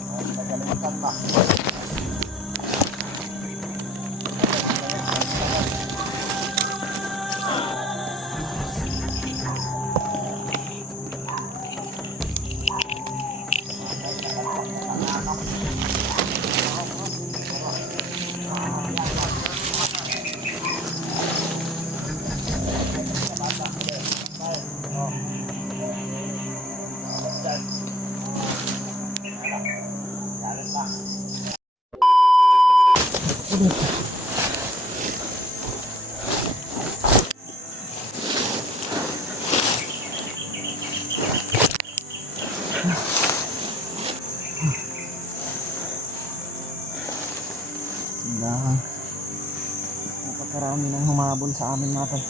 Nagalimutan ba? Dahil napakarami nang humabol sa amin mga tol.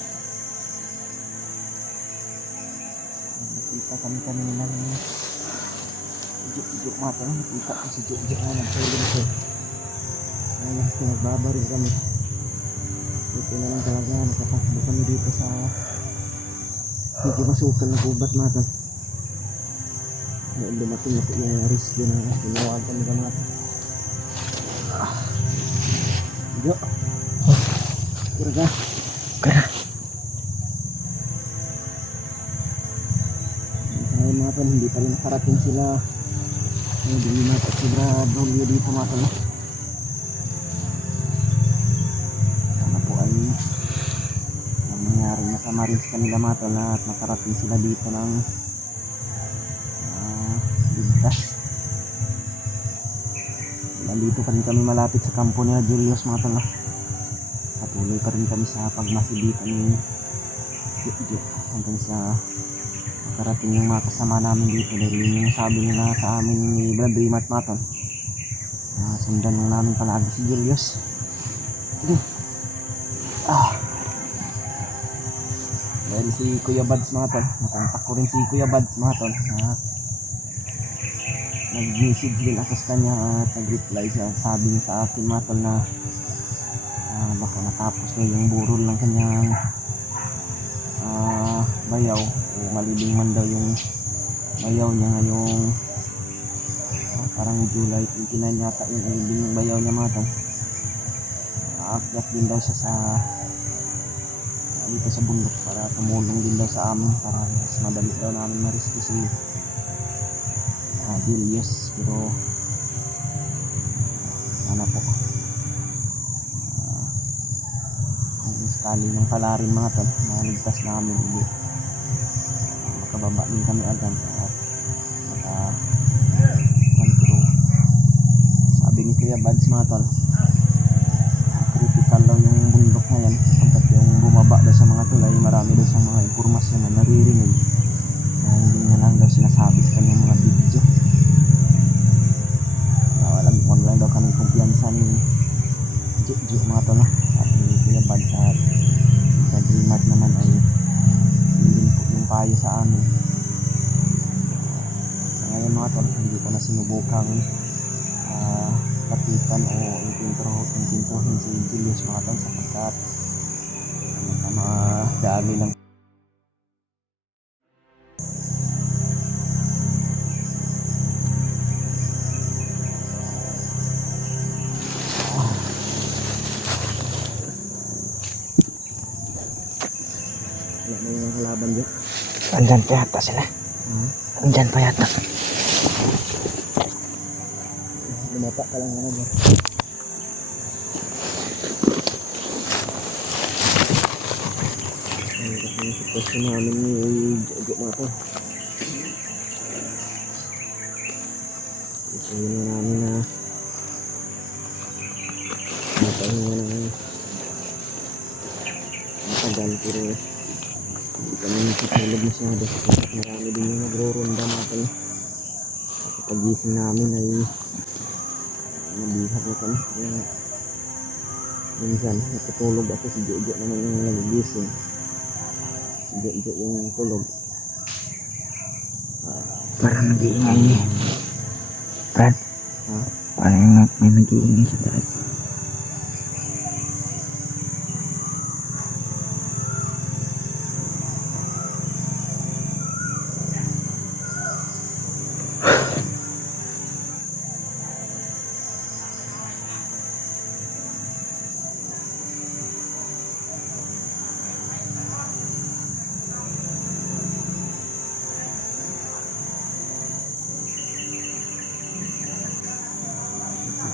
Nakita kami kanina ng juk-juk mga tol. Nakita ko si juk-juk na nagsuling ko. Ayun, pinagbabaril kami. Ito na lang talaga, nakatakbo kami dito sa medyo masukal na gubat mga tol. Dumating na po yung rescue na tinawagan nila mga tol. Jo. Kira. Kira. Ay mga tol, hindi pa rin nakarating sila. Hindi na po sila dolyo dito mga tol. Sana po ay ang nangyari na sa Marines kanila mga tol at nakarating sila dito ng ligtas. Nandito pa rin kami malapit sa kampo ni Julius mga tol. Patuloy pa rin kami sa pagmasibitan ni Juk hanggang sa makarating yung mga kasama namin dito. Dahil yun yung sabi nila sa amin ni Brad Rimat mga tol. Sundan lang namin palagi si Julius. Dahil si Kuya Bads mga tol, nakontak ko rin si Kuya Bads mga tol. Nag-message din ako sa kanya at nag-reply siya. Sabi niya sa akin mga tol na baka matapos na yung burol ng kanyang bayaw o malibing man daw yung bayaw niya ngayong parang July 29 yata yung malibing yung bayaw niya mga tol. Aakyat din daw siya sa dito sa bundok para tumulong din daw sa amin para mas madali daw namin ma-rescue si Julius. Pero sana po kung sakali ng palarin mga tol maligtas namin hindi makababa din kami agad at maka-control. Sabi ni Kuya Bads mga tol, critical daw yung bundok ngayon sapagkat yung bumaba daw sa mga tulay marami daw sa mga impormasyon na naririnig na hindi na lang daw sinasabi sa kanyang mga video. Huwag lang daw kami kumpiyansa ni Juk mga tol at ni Kuya Bad at sa Dreamart naman ay hindi po yung payo sa amin. Sa ngayon mga tol hindi ko na sinubukang lapitan o intintrohin si Julius mga tol sapagkat mga dami lang. May mga kalaban dyan. Andyan pa yata sila. Andyan pa yata. Lumapa ka lang naman dyan. Kasi yung sitwasyon namin ni Juk mga to. Isayin na namin na matahinga ng matagal pero hindi kami nakitulog masyado kasi marami din yung nagro-ronda mga tol. Kapag gising namin ay nabihag na kami kaya minsan natutulog ako si Jojo naman yung nagigising. Si Jojo yung tulog. Parang nag-iingay eh. Brad? Parang may nag-iingay sa taas.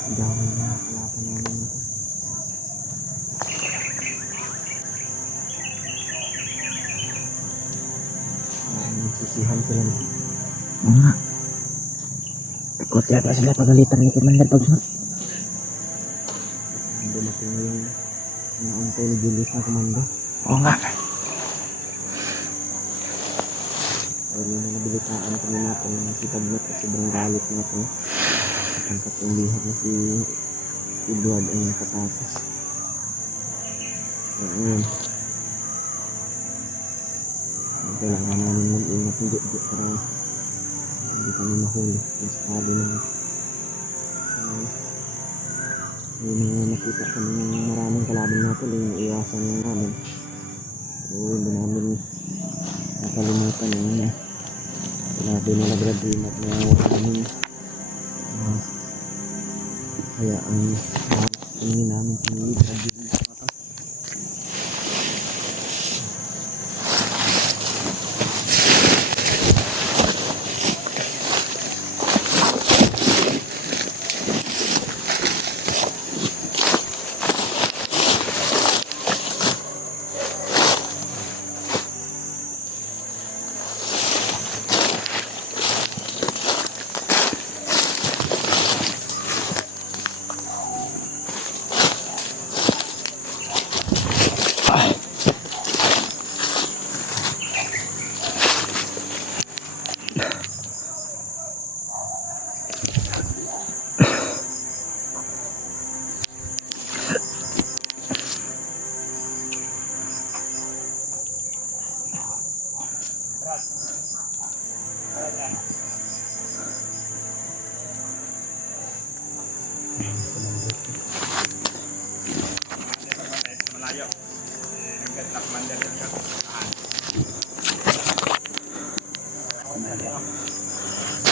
Gawin na kalaban namin ito. Nagsisihan sila. Oo nga. Takot yata sila pagalitan ni Commander pag Dumating na yung naantay ni Julius na komando. Oo nga. Ayun na nabilitaan kami natin na si Tagnat at sobrang galit natin. Ang katumbihan na si Edward ay nakatakas. Ayun. Kailangan namin mag-ingat ng dito para hindi kami mahuli. Yung sakali na may mga nakita kami ng maraming kalaban natin yung iwasan lang namin. Pero hindi namin nakalimutan yung sinabi na Labrador at na huwag namin kaya ang tingin namin sa Labrador.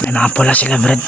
May mga pula sila, Brad.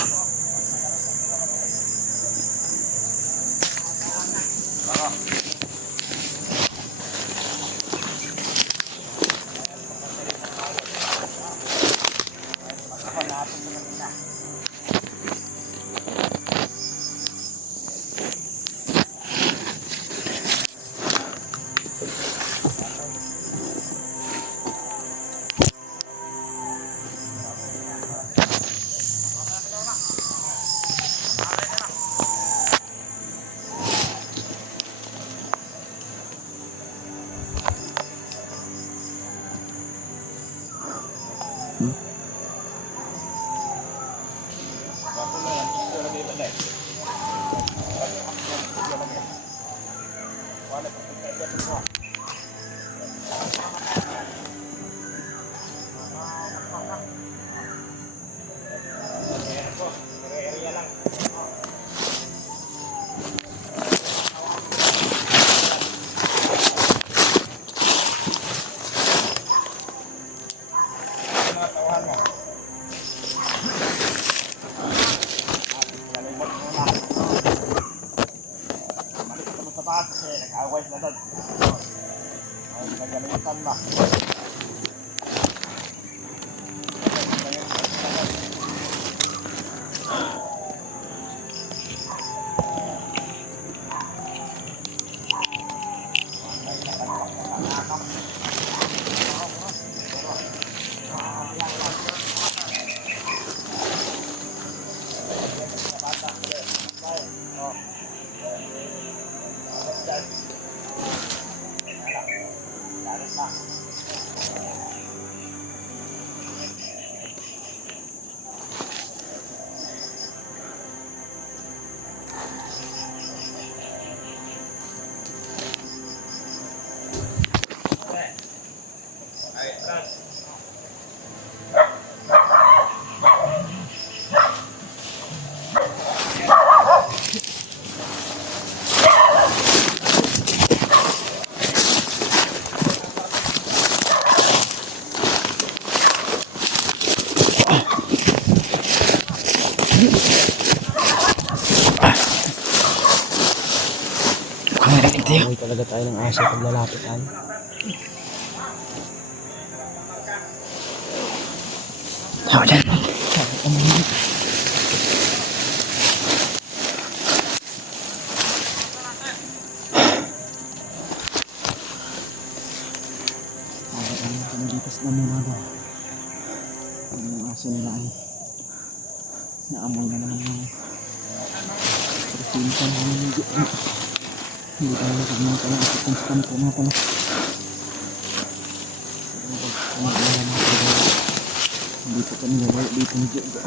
Amoy talaga tayo ng aso pag lalapit tayo. Ako dyan. Rest na muna daw. Yung aso nila ay naamoy na naman yung presinta na naman yung dito. Hindi tayo nakagmang tayo sa konstant po mga pala. Dito kami nabalik dito ni Jojo.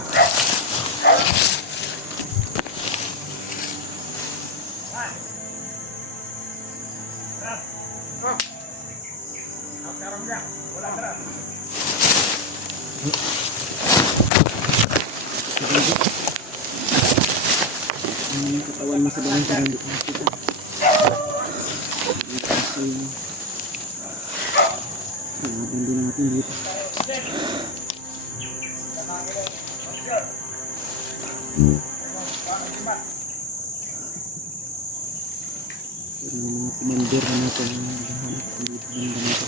Ang katawan mo sa dalang parang dito nakita. Dito kasi yung hindi natin dito. Pero yung mga commander na natin yung naghahanap ko dito banda nito.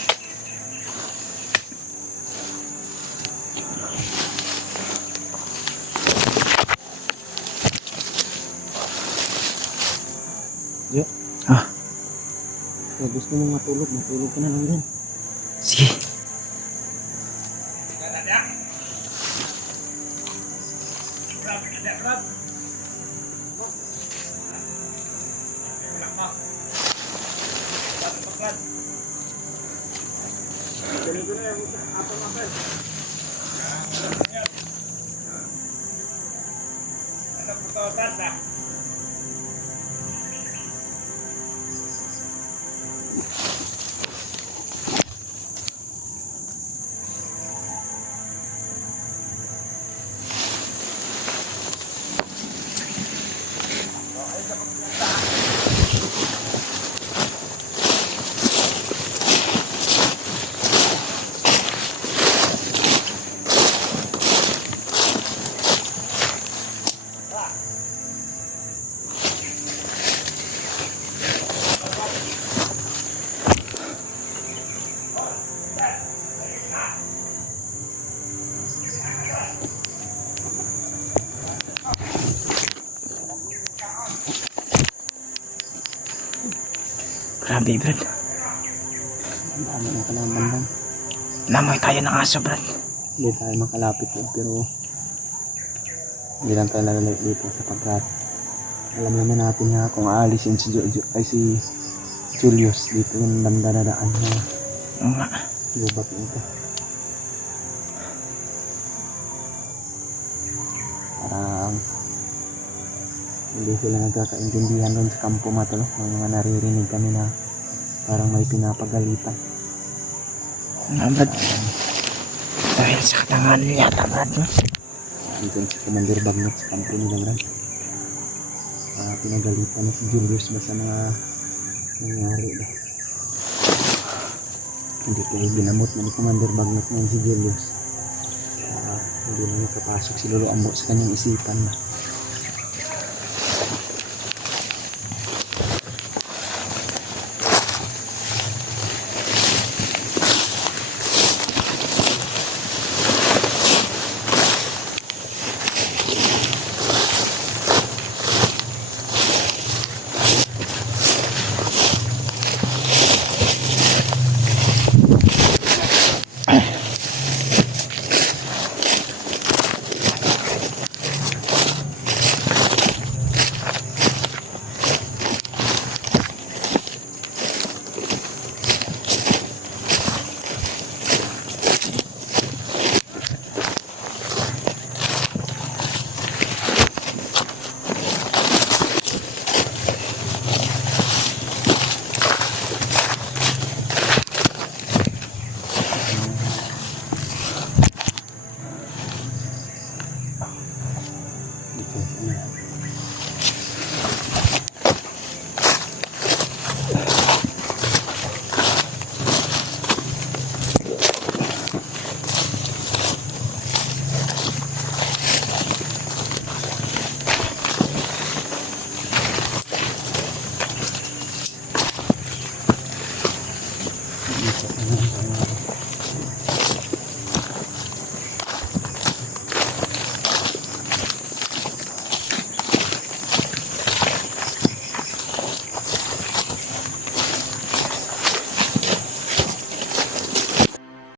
Jo. Ah. Kung gusto mong matulog ka na lang din. Sige. Grabe, Brad. Ang dami ng kalaban lang. Namoy tayo ng aso, Brad. Hindi tayo makalapit pero hindi lang tayo lalalik dito sapagkat alam naman natin na kung aalisin si Jojo ay si Julius dito yung damdaradaan na Oo nga. gubat nito. Parang hindi sila nagkakaintindihan doon sa kampo matulog. May mga naririnig kami na parang may pinapagalitan. Brad. Dahil sa katanganan yata, Brad. Dito si Commander Bagnat sa kampo nila, Brad. Pinagalitan na si Julius ba sa mga nangyari ba. Hindi kayo ginamot na ni Commander Bagnat ngayon si Julius. Hindi na nakapasok si Lolo Ambo sa kanyang isipan ba.